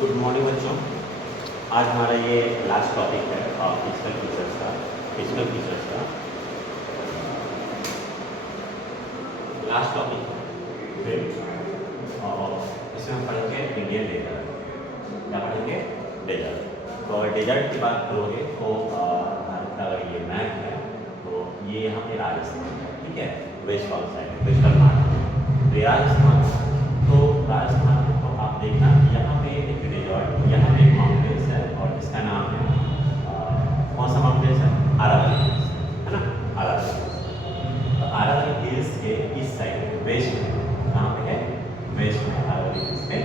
Good morning बच्चों। आज हमारा ये लास्ट टॉपिक है फिजिकल फीचर्स का। लास्ट टॉपिक है और इसमें हम पढ़ेंगे इंडियन डेजर्ट। क्या पढ़ेंगे? डेजर्ट। तो अगर डेजर्ट की बात करोगे तो भारत का अगर ये मैप है तो ये यहाँ पे राजस्थान है, ठीक है, वेस्ट वाल साइड, वेस्टर्न मार्ट। तो राजस्थान, तो राजस्थान में तो आप देखना यहाँ पे एक डेजर्ट, यहाँ पे एक माउंटेन्स है और इसका नाम है कौन सा माउंटेन्स है? अरावली हिल्स, है ना, अरावली हिल्स। तो अरावली हिल्स के इस साइड वेस्ट में, कहाँ पे है? वेस्ट में, अरावली हिल्स के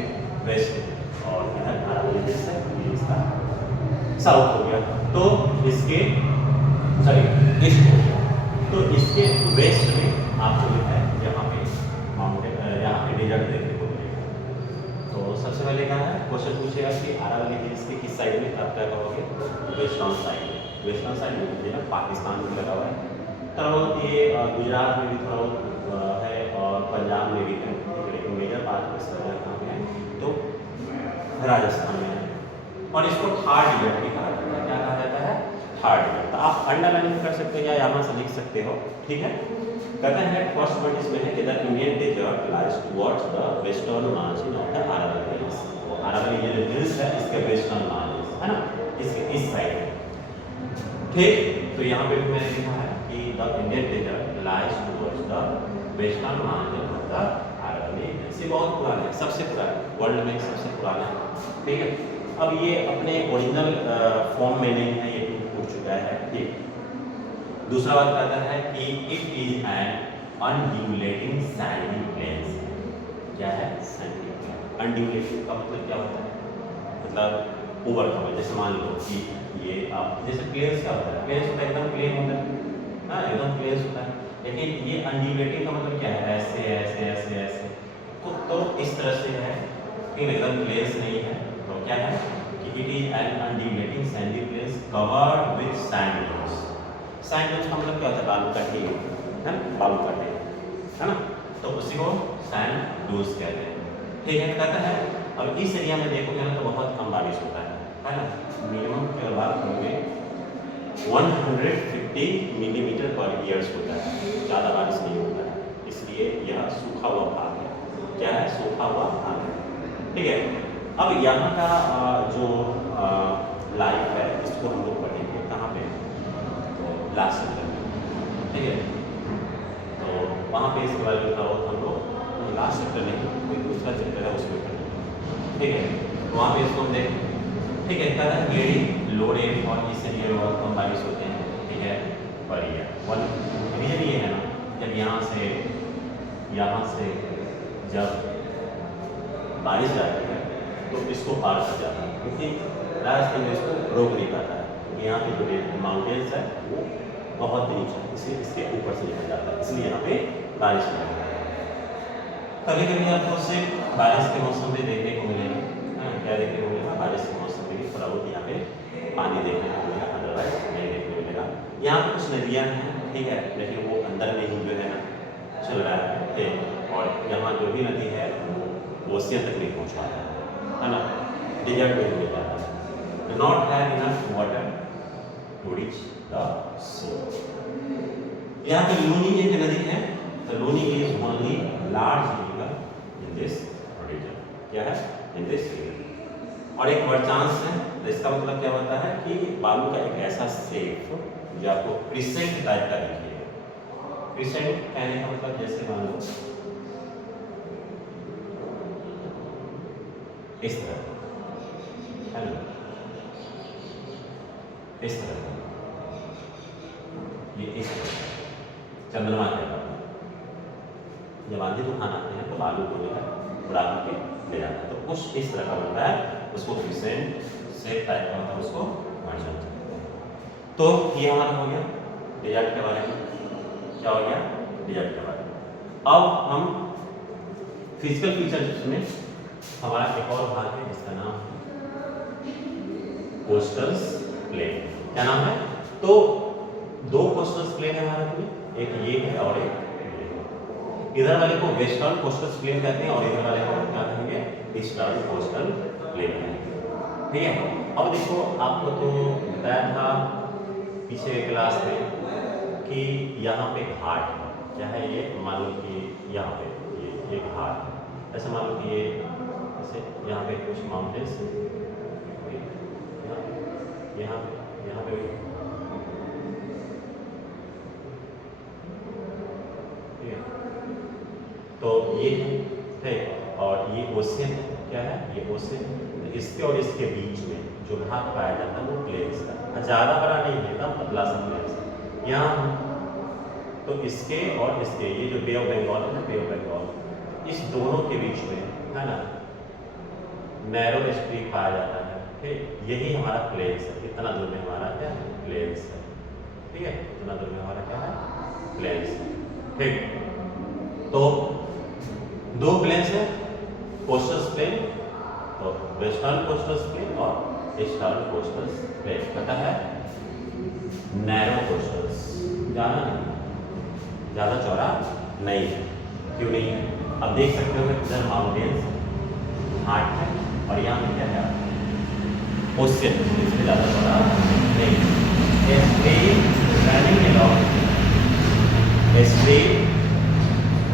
वेस्ट में, और इधर अरावली हिल्स है, ये इसका साउथ हो गया। तो इसके ईस्ट हो गया। तो इसके वेस्ट में आपको जो है यहाँ पे माउंटेन, यहाँ पे डेजर्ट देखने को मिलेगा। तो सबसे पहले क्या है, क्वेश्चन पूछेगा कि अरावली हिल्स के किस साइड में, आप क्या कहोगे? वेस्टर्न साइड में। वेस्टर्न साइड में जो है पाकिस्तान में लगा हुआ है। तो ये गुजरात में भी थोड़ा बहुत है और पंजाब में भी है, लेकिन मेजर पार्ट इसका कहाँ पे है? तो राजस्थान में है। और इसको थार डेजर्ट भी कहा जाता है। क्या कहा जाता है? थार डेजर्ट। तो आप अंडरलाइन कर सकते हो या यहाँ से लिख सकते हो, ठीक है। कहते हैं फर्स्ट वर्ड इसमें है इधर Indian desert lies towards the western margin of the Aravalli hills. Aravalli ये जो हिल्स है इसके वेस्टर्न मार्जिन है ना, इसके इस साइड है, ठीक। तो यहाँ पे भी मैंने लिखा है कि the Indian desert lies towards the western margin of the Aravalli hills. ये बहुत पुराना है, सबसे पुराना, वर्ल्ड में सबसे पुराना है, ठीक है। अब ये अपने ओरिजिनल फॉर्म में नहीं है, ये टूट चुका है, ठीक। दूसरा बात कहता है कि it is an undulating sandy plains. क्या है? Sandy plane. अनड्यूलेटिंग का मतलब क्या होता है? मतलब ओवर कवर। जैसे मान लो कि ये आप जैसे प्लेन्स क्या होता है? प्लेन्स होता है एकदम प्लेन होता है, हाँ एकदम प्लेन होता है। लेकिन ये अनड्यूलेटिंग का मतलब क्या है? ऐसे ऐसे ऐसे ऐसे तो इस तरह से है, ठीक है, एकदम प्लेन्स नहीं है। तो क्या है कि it is an undulating sandy plains covered with sand dunes. Sand dunes का मतलब क्या होता है? बालू का ढेर, है ना, बालू का ढेर, है ना। तो उसी को सैंड ड्यून्स कहते हैं, ठीक है। कहता है अब इस एरिया में देखोगे ना तो बहुत कम बारिश होता है ना। मिनिमम की बात करोगे 150 मिलीमीटर पर ईयर्स होता है, ज़्यादा बारिश नहीं होता है, इसलिए यह सूखा हुआ भाग है। क्या है? सूखा हुआ भाग है, ठीक है। अब यहाँ का जो लाइफ है इसको हम लोग पढ़ेंगे कहाँ पे? तो लास्ट चैप्टर में, ठीक है। तो वहाँ पे इसके बारे में हम लोग लास्ट चैप्टर नहीं, कोई दूसरा चैप्टर है उसमें पढ़ेंगे, ठीक है। तो वहाँ पे इसको हम देखें, ठीक है। कहता है वेरी लो रेनफॉल, इससे ये बहुत कम बारिश होते हैं, ठीक है, पर ईयर। रीजन ये है ना, जब यहाँ से जब बारिश जाती है तो इसको पार कर जाता है, क्योंकि रास्ते में इसको रोक नहीं पाता है, क्योंकि यहाँ पे जो माउंटेन्स है वो बहुत नीचे है, इसलिए इसके ऊपर से निकल जाता है, इसलिए यहाँ पे बारिश नहीं होती है। कभी कभी आपको सिर्फ बारिश के मौसम में देखने को मिलेगा, क्या देखने को मिलेगा? बारिश के मौसम में थोड़ा बहुत यहाँ पे पानी देखने को मिलेगा, अदरवाइज नहीं देखने को मिलेगा। यहाँ पे कुछ नदियाँ हैं, ठीक है, लेकिन वो अंदर में ही जो है ना चल रहा है, ठीक। और यहाँ जो भी नदी है वो ओशियन तक नहीं पहुँच पाता है ना, डेजर्ट में मिल जाता है। Not have enough water to reach the soil. यहाँ की लूनी एक नदी है, तो Luni is only large river in this region. क्या है? In this region. और एक वर्चांस है, तो इसका मतलब क्या होता है कि बालू का एक ऐसा शेप जो आपको क्रिसेंट टाइप का दिखेगा। क्रिसेंट कहने का मतलब जैसे मान लो इस तरह, है ना, इस तरह, ये इस तरह चंद्रमा कहता है। जब आंधी तूफान आते हैं तो बालू को जो है उड़ा के ले जाता है, तो कुछ इस तरह का बनता है, उसको क्रिसेंट शेप टाइप का होता है, उसको वर्चांस। तो ये हमारा हो गया डेजर्ट के बारे में। क्या हो गया? डेजर्ट के बारे में। अब हम फिजिकल फीचर्स में हमारा एक और भाग है जिसका नाम है कोस्टल प्लेन। क्या नाम है? तो दो कोस्टल प्लेन है भारत में, एक ये है और एक इधर वाले को वेस्टर्न कोस्टल प्लेन कहते हैं और इधर वाले को क्या कहेंगे? ईस्टर्न कोस्टल प्लेन है। ठीक है, अब देखो आपको तो बताया था पीछे के क्लास में कि यहाँ पे घाट है। क्या है ये? मान लो कि यहाँ पे ये घाट है। ऐसे मान लो कि ये जैसे यहाँ पे कुछ माउंटेन्स यहाँ पे ठीक है, तो ये है और ये ओशियन है। क्या है? ये ओशियन। इसके और इसके बीच में जो घाट पाया जाता है वो प्लेन्स का, ज़्यादा बड़ा नहीं है, एकदम पतला सा प्लेन्स है। यहाँ तो इसके और इसके ये जो बे ऑफ बंगाल है ना, बे ऑफ बंगाल, इस दोनों के बीच में है ना नैरो स्ट्रीप पाया जाता है। ठीक, यही हमारा प्लेन्स है। इतना दूर में हमारा क्या है? प्लेन्स है। ठीक है, इतना दूर में हमारा क्या है? प्लेन्स है। ठीक, तो दो प्लेन्स है, कोस्टल प्लेन, तो वेस्टर्न कोस्टल प्लेन और ईस्टर्न कोस्टल प्लेन। पता है नैरो कोस्टल, ज़्यादा चौड़ा नहीं है। क्यों नहीं है? अब देख सकते हो कि इधर माउंटेन्स घाट है और यहाँ पे क्या है? ओशियन, इसमें ज़्यादा चौड़ा नहीं है।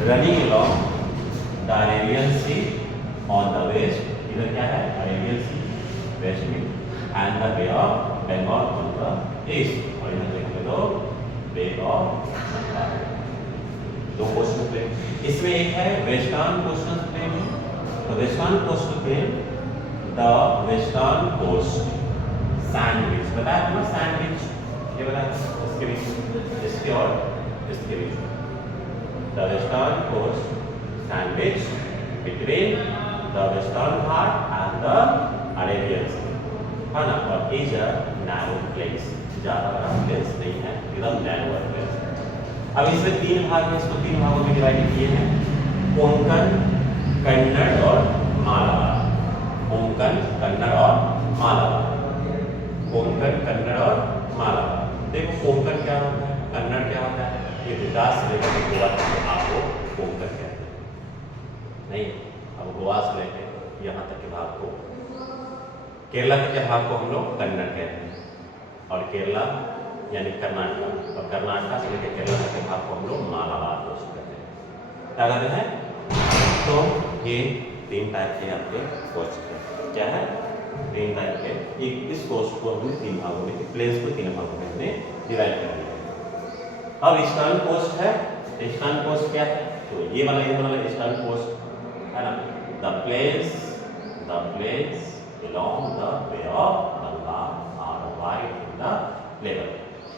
Running along the Arabian Sea on the west, इधर क्या है? अरेबियन सी वेस्ट में, and the bay of Bengal on the east, और इधर देखो तो बे ऑफ बंगाल। दो कोस्टल प्लेन, इसमें एक है वेस्टर्न कोस्टल प्लेन। तो western coastal plain, the western coast sandwich, बताया था ना सैंडविच, ये बताया इसके बीच, इसके और इसके बीच, the western coast sandwich between the Western Ghat and the Arabian Sea, है ना। और इज अ नैरो प्लेस, ज़्यादा बड़ा प्लेस नहीं है, एकदम नैरो प्लेस। अब इसमें तीन भाग हैं, इसको तीन भागों में डिवाइड किए हैं, कोंकण, कन्नड़ और मालाबार। कोंकण, कन्नड़ और मालाबार। कोंकण, कन्नड़ और मालाबार। देखो कोंकण क्या होता है, कन्नड़ क्या होता है, ये गुजरात से लेकर गोवा तक आपको कोंकण कहते हैं। नहीं, अब गोवा से लेकर यहाँ तक के भाग को, केरला तक के भाग को हम लोग कन्नड़ कहते हैं, और केरला यानी कर्नाटक, और कर्नाटक से लेकर केरला तक के भाग को हम लोग मालाबार कोस्ट कहते हैं। क्या कहते हैं? तो ये तीन टाइप के आपके कोस्ट हैं। क्या है? तीन टाइप के। इस कोस्ट को हमने तीन भागों में, प्लेन्स को तीन भागों में हमने डिवाइड कर दिया। अब ईस्टर्न कोस्ट है। ईस्टर्न कोस्ट क्या है? तो ये वाला ईस्टर्न कोस्ट है ना। The plains along the Bay of Bengal are wide in the level।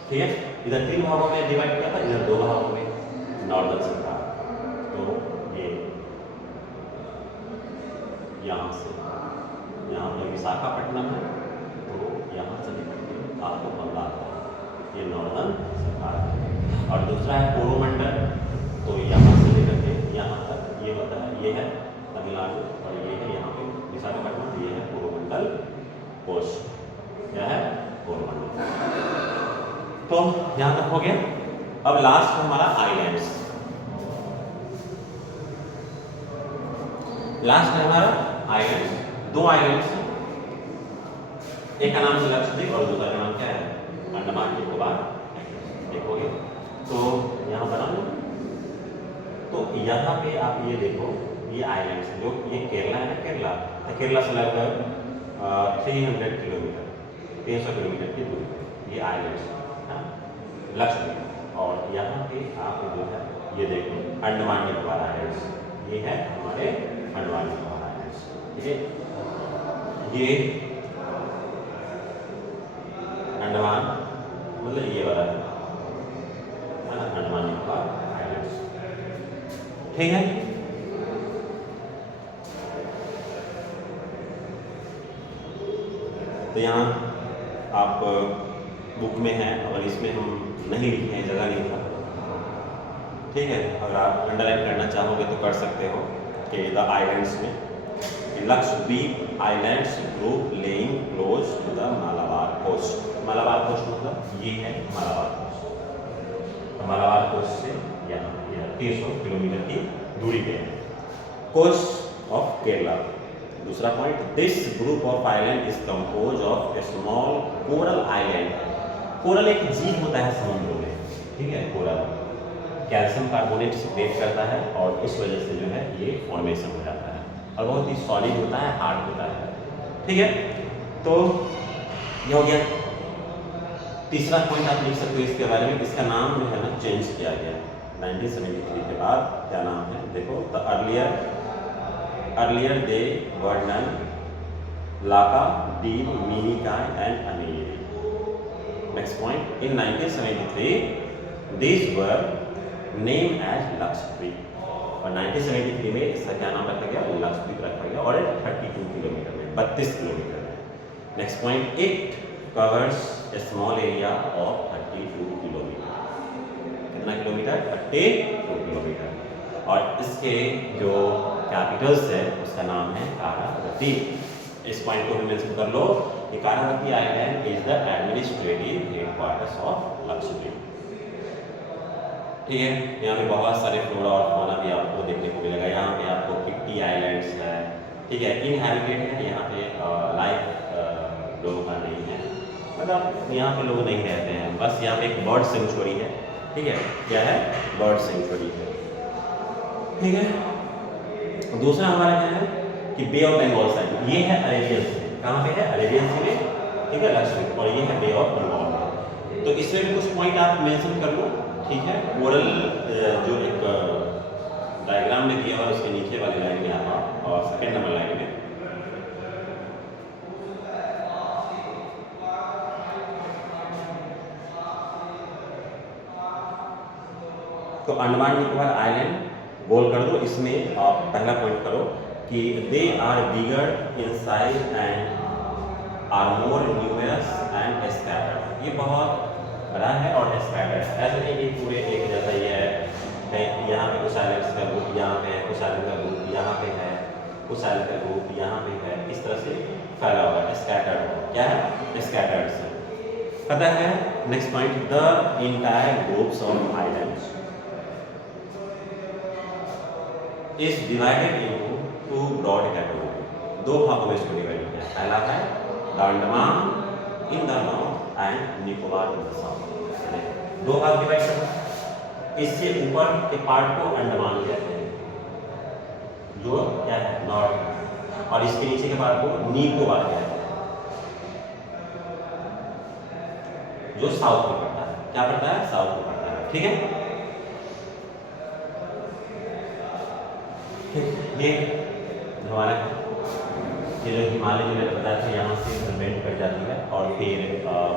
ठीक है, इधर तीन भागों में डिवाइड किया था, इधर दो भागों में, नॉर्दर्न से था। तो ये यहाँ से यहाँ पे विशाखापट्टनम है, तो यहाँ से आपको बंगाल है, ये नॉर्दर्न सरकार है। और दूसरा है कोरोमंडल, तो यहाँ से लेकर के यहाँ तक ये होता है, ये है तमिलनाडु, और ये है यहाँ पे विशाखापट्टनम, ये है कोरोमंडल कोस्ट। क्या है? कोरोमंडल। तो यहाँ तक हो गया। अब लास्ट है हमारा आइलैंड्स। लास्ट है हमारा आइलैंड्स। दो आइलैंड्स, एक का नाम लक्षद्वीप और दूसरा का नाम क्या है? अंडमान निकोबार। देखोगे तो यहाँ बना लो, तो यहाँ पे आप ये देखो, ये आइलैंड्स जो ये केरला है ना, केरला से लगभग 300 किलोमीटर, 300 किलोमीटर की दूरी पर ये आइलैंड्स है लक्षद्वीप। और यहाँ पे आप जो है ये देखो अंडमान निकोबार आइलैंड्स, ये है हमारे अंडमान निकोबार आइलैंड्स। ठीक है, ये अंडमान मतलब ये वाला है ना, अंडमान निकोबार आइलैंड्स। ठीक है, तो यहाँ आप बुक में है, और इसमें हम नहीं लिखे हैं, जगह नहीं था। ठीक है, अगर आप अंडरलाइन करना चाहोगे तो कर सकते हो कि द आइलैंड्स में Lakshadweep islands group lying close to the Malabar coast. Malabar coast मतलब ये है मालाबार कोस्ट। तो मालाबार कोस्ट से यहाँ 300 किलोमीटर की दूरी पे है। कोस्ट ऑफ केरला, दूसरा point, this group of island is compose of A small coral island. Coral एक जीव होता है समुद्रों में, ठीक है। कोरल कैल्शियम कार्बोनेट सिक्रेट करता है और इस वजह से जो है ये फॉर्मेशन हो जाता है और बहुत ही सॉलिड होता है, हार्ड होता है, ठीक है। तो ये हो गया। तीसरा पॉइंट आप लिख सकते हो इसके बारे में, इसका नाम जो है ना चेंज किया गया 1973 के बाद। क्या नाम है देखो, the earlier they were known Laccadive Minicoy and Amindivi. Next point, in 1973 these were named as Lakshadweep और 1973 में इसका क्या नाम रखा गया, लक्षद्वीप रखा गया और 32 किलोमीटर में, 32 किलोमीटर में। Next point, it covers A small area of 32 kilometre. कितना किलोमीटर, 32 किलोमीटर। और इसके जो कैपिटल्स है उसका नाम है कारावती। इस पॉइंट को भी मेंशन कर लो कि Kavaratti island is the administrative headquarters of Lakshadweep, ठीक है। यहाँ पे बहुत सारे फ्लोरा और फौना भी आपको देखने को मिलेगा। यहाँ पे आपको 50 आइलैंड्स है, ठीक है, इनहैबिटेड है। यहाँ पे लाइफ लोगों का नहीं है, मतलब यहाँ पे लोग नहीं रहते हैं, बस यहाँ पे एक बर्ड सेंचुरी है, ठीक है। क्या है, बर्ड सेंचुरी है, ठीक है। दूसरा हमारा क्या है कि बे ऑफ बंगाल साइड, ये है अरेबियन सी, कहाँ पे है, अरेबियन सी में, ठीक है, लक्षद्वीप, और ये है बे ऑफ बंगाल में। तो इसमें भी कुछ पॉइंट आप मेंशन कर लो, ठीक है। ओरल जो एक डायग्राम में दिया हुआ है उसके नीचे वाली लाइन में आप और सेकेंड नंबर लाइन में तो अंडमान निकोबार आइलैंड गोल कर दो। इसमें आप पहला पॉइंट करो कि they are bigger in size and are more numerous and scattered. ये बहुत बड़ा है और स्कैटर्ड है, ऐसा नहीं कि पूरे एक जैसा ही है। कहीं यहाँ पे कुछ आइलैंड्स का ग्रुप यहाँ पे है, कुछ आइलैंड का ग्रुप यहाँ पे है, कुछ आइलैंड का ग्रुप यहाँ पे है, इस तरह से फैला हुआ है, स्कैटर्ड। क्या है, स्कैटर्ड से पता है। Next point, the entire groups of islands is divided into 2 broad category. 2 भागों में इसको डिवाइड किया है। पहला है the Andaman in the north and Nicobar in the south. 2 भाग डिवाइड करना। इससे ऊपर के पार्ट को अंडमान कहते हैं, जो क्या है, नॉर्थ, और इसके नीचे के पार्ट को निकोबार कहते हैं, जो साउथ में पड़ता है। क्या पड़ता है, साउथ में पड़ता है, ठीक है। ये हमारा ये जो हिमालय जो मैंने बताया था यहाँ से बेंड कर जाती है और फिर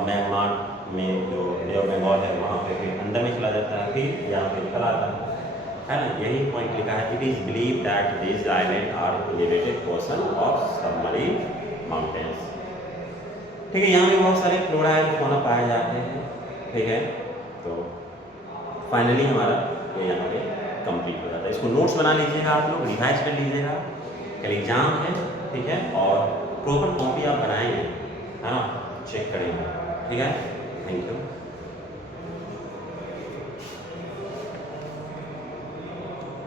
म्यांमार में जो बे ऑफ बंगाल है वहाँ पे फिर अंदर में चला जाता है, फिर यहाँ पे निकल आता है ना। यही पॉइंट लिखा है, it is believe that this island are elevated portion of submarine mountains, ठीक है। यहाँ पे बहुत सारे फ्लोरा एंड फौना पाए जाते हैं, ठीक है। तो फाइनली हमारा ये यहाँ पे कंप्लीट हो जाता है। इसको नोट्स बना लीजिएगा, आप लोग रिवाइज कर लीजिएगा, कल एग्जाम है, ठीक है। और प्रॉपर कॉपी आप बनाएंगे, है ना, चेक करेंगे, ठीक है। Thank you.